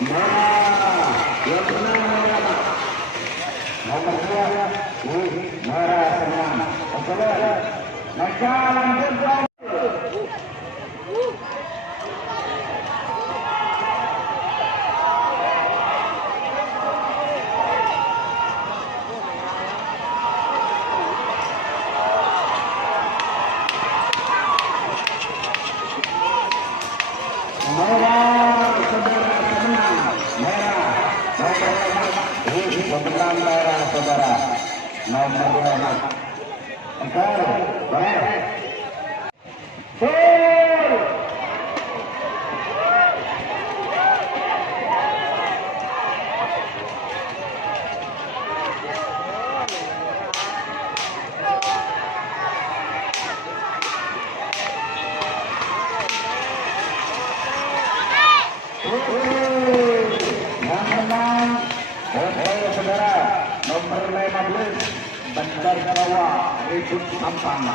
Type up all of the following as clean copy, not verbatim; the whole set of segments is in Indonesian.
Merah, yang menang merah. Nomor 2, merah senang. Oke, maka lanjut dong. Merah, saudara senang. Merah, kebetulan merah saudara. Nomor 2, engkau, baik. Yang menang, saudara, nomor 15, Bandar Jawa, Ribut Sampang.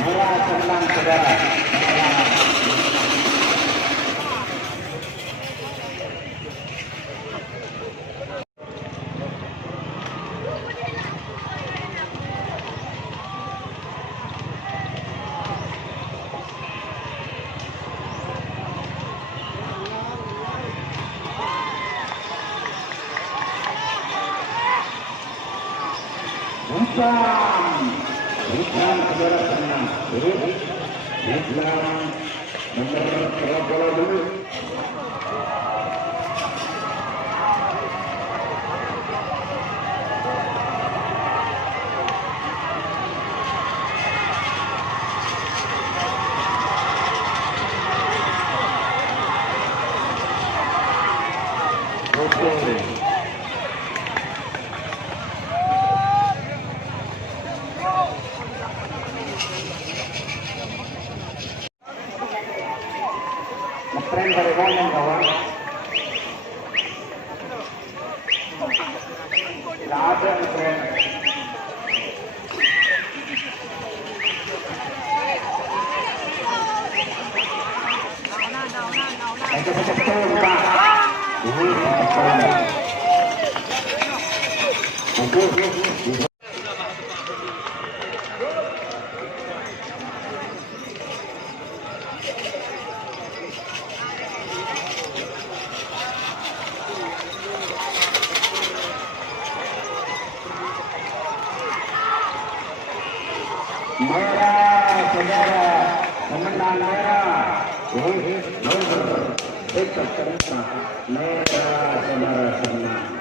Merah senang saudara. Bukan saudara senang. Islam nomor 32. Ngetren dari mana kawan? Tidak ada ngetren. Itu betul Pak. Ini betul. Merah saudara, pemenang merah. Itu terima merah saudara senang.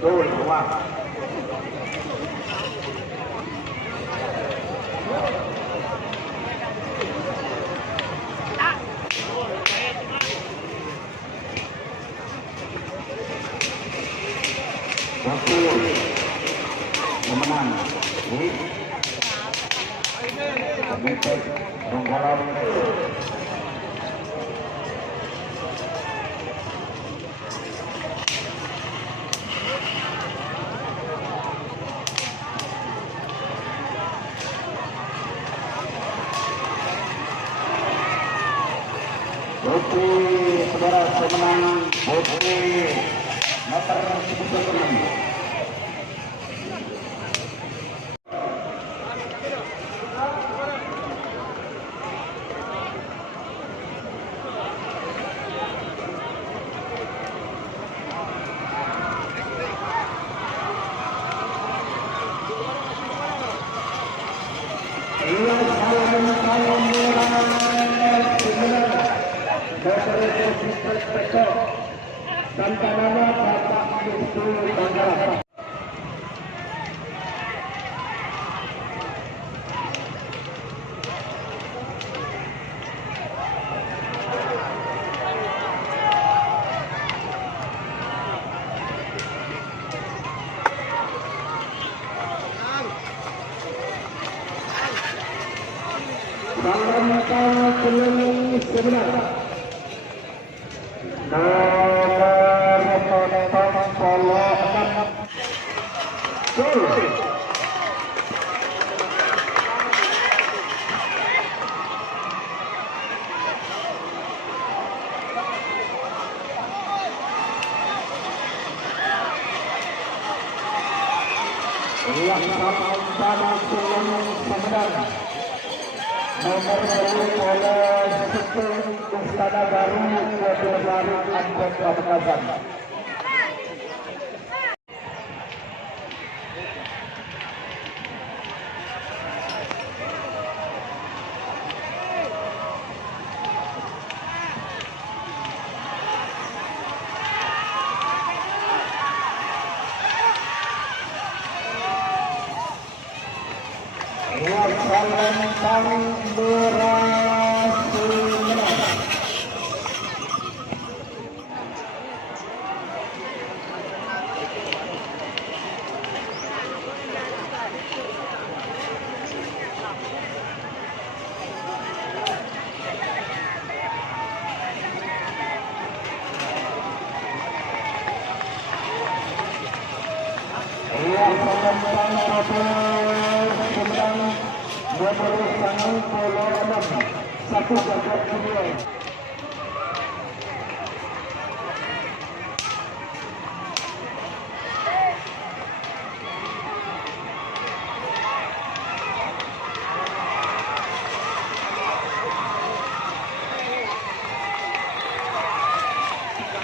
Tuh, wah. Pemenang Komite Donggala Putri saudara pemenang Putri nomor 76. Tanpa nama Bapak Wisnu Banggalan. Salam tahun keliling sebenar. Nomor 10 oleh Istana Baru Kuala Baru Anton Pamekasan. Satu jagat dunia.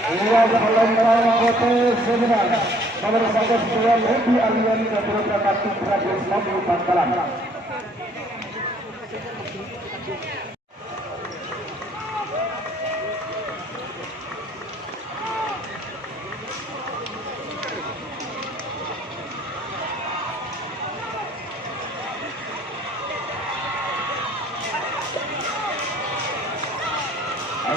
Ia dalam rangka seminar nomor 1 lebih alian ke program kartu gratis mobil Bangkalan.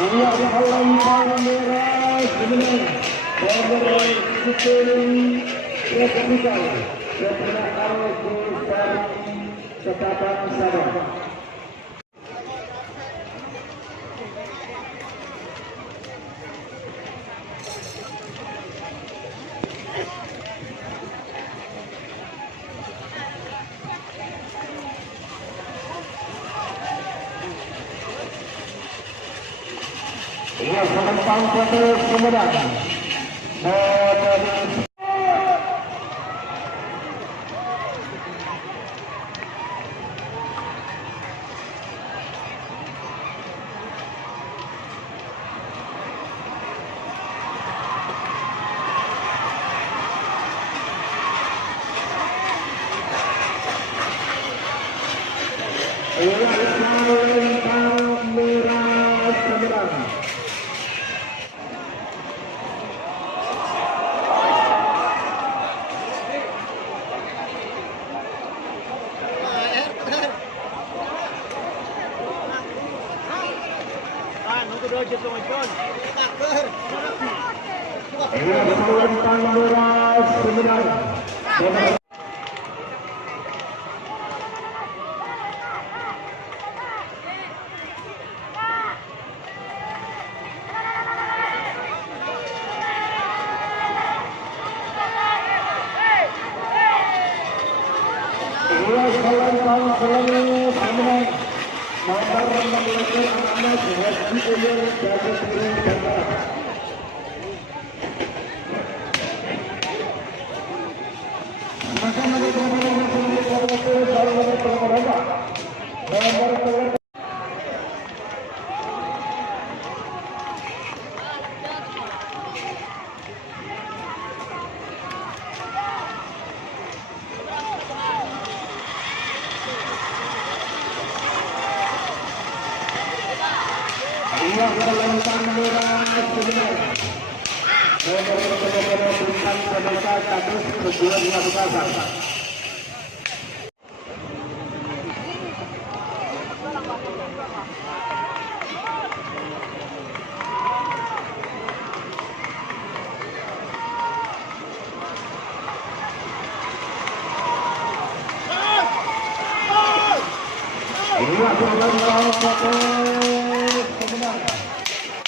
Ia dalam merah sebenar nomor 10 Republika Kebenaran Ketatan Sabah. Ia menentang foto Sumedang. nomor 20 Bintang Pendeka Kadus Perjuangan Makassar. Inilah pemenang kemenangan.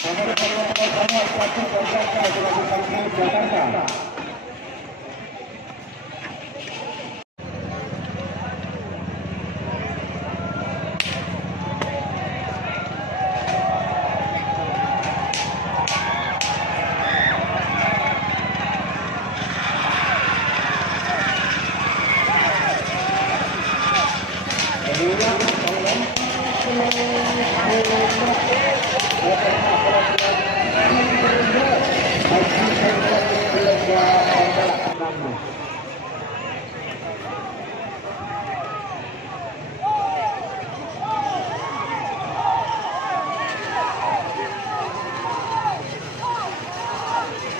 Sama-sama satu Jakarta dengan Jakarta.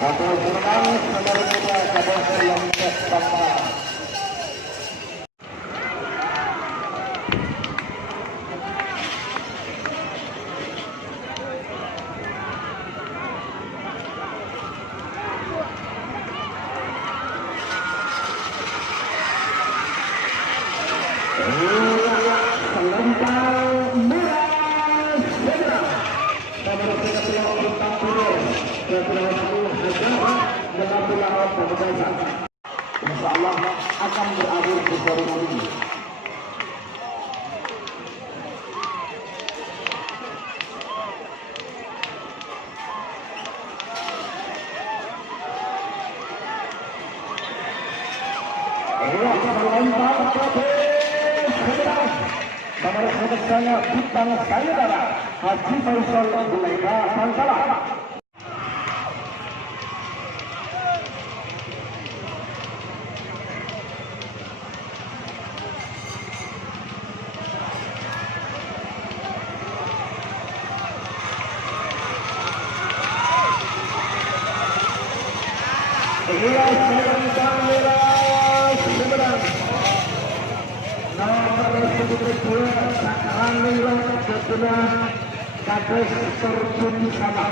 Atau menang sebenarnya kabar yang pertama. Insyaallah akan berakhir di forum ini. Saudara-saudara saya, bintang saya adalah Haji Faisal Bulaika Sangkala. Inilah bintang merah sebenarnya. Nomor 22 Sakaran Lila Ketua Kadus Terjun Sama.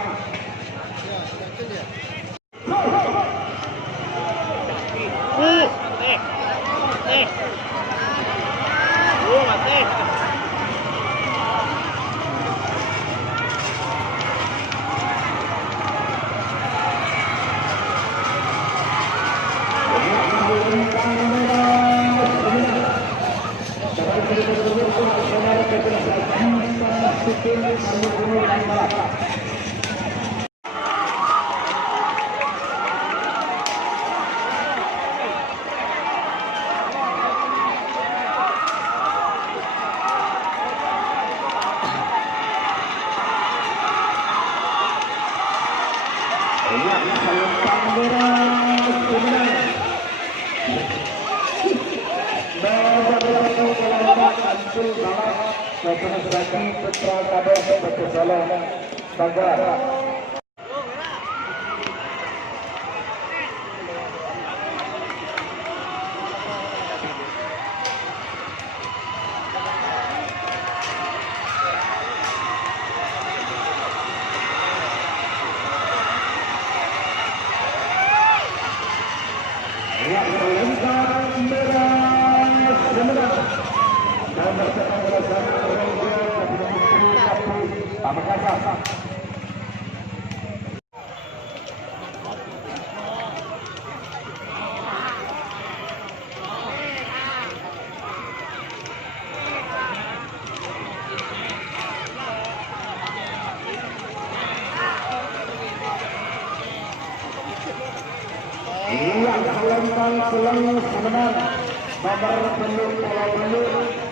Putra Kadus Berkesalah Bangga. Pulang sebenarnya nomor belum Pulau Belu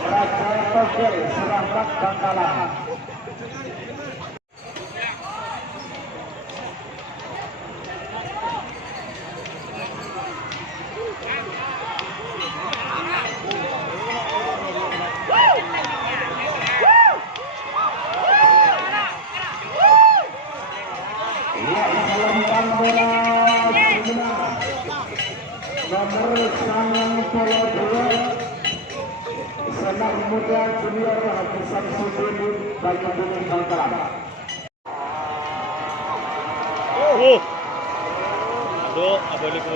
Raja Togel Surabak Bangkalan. Iya, salam nomor sangat polo 2 Senar Muda Junior Haji Samsudin Banyuwangi Bangkalan. Aduh, abali ko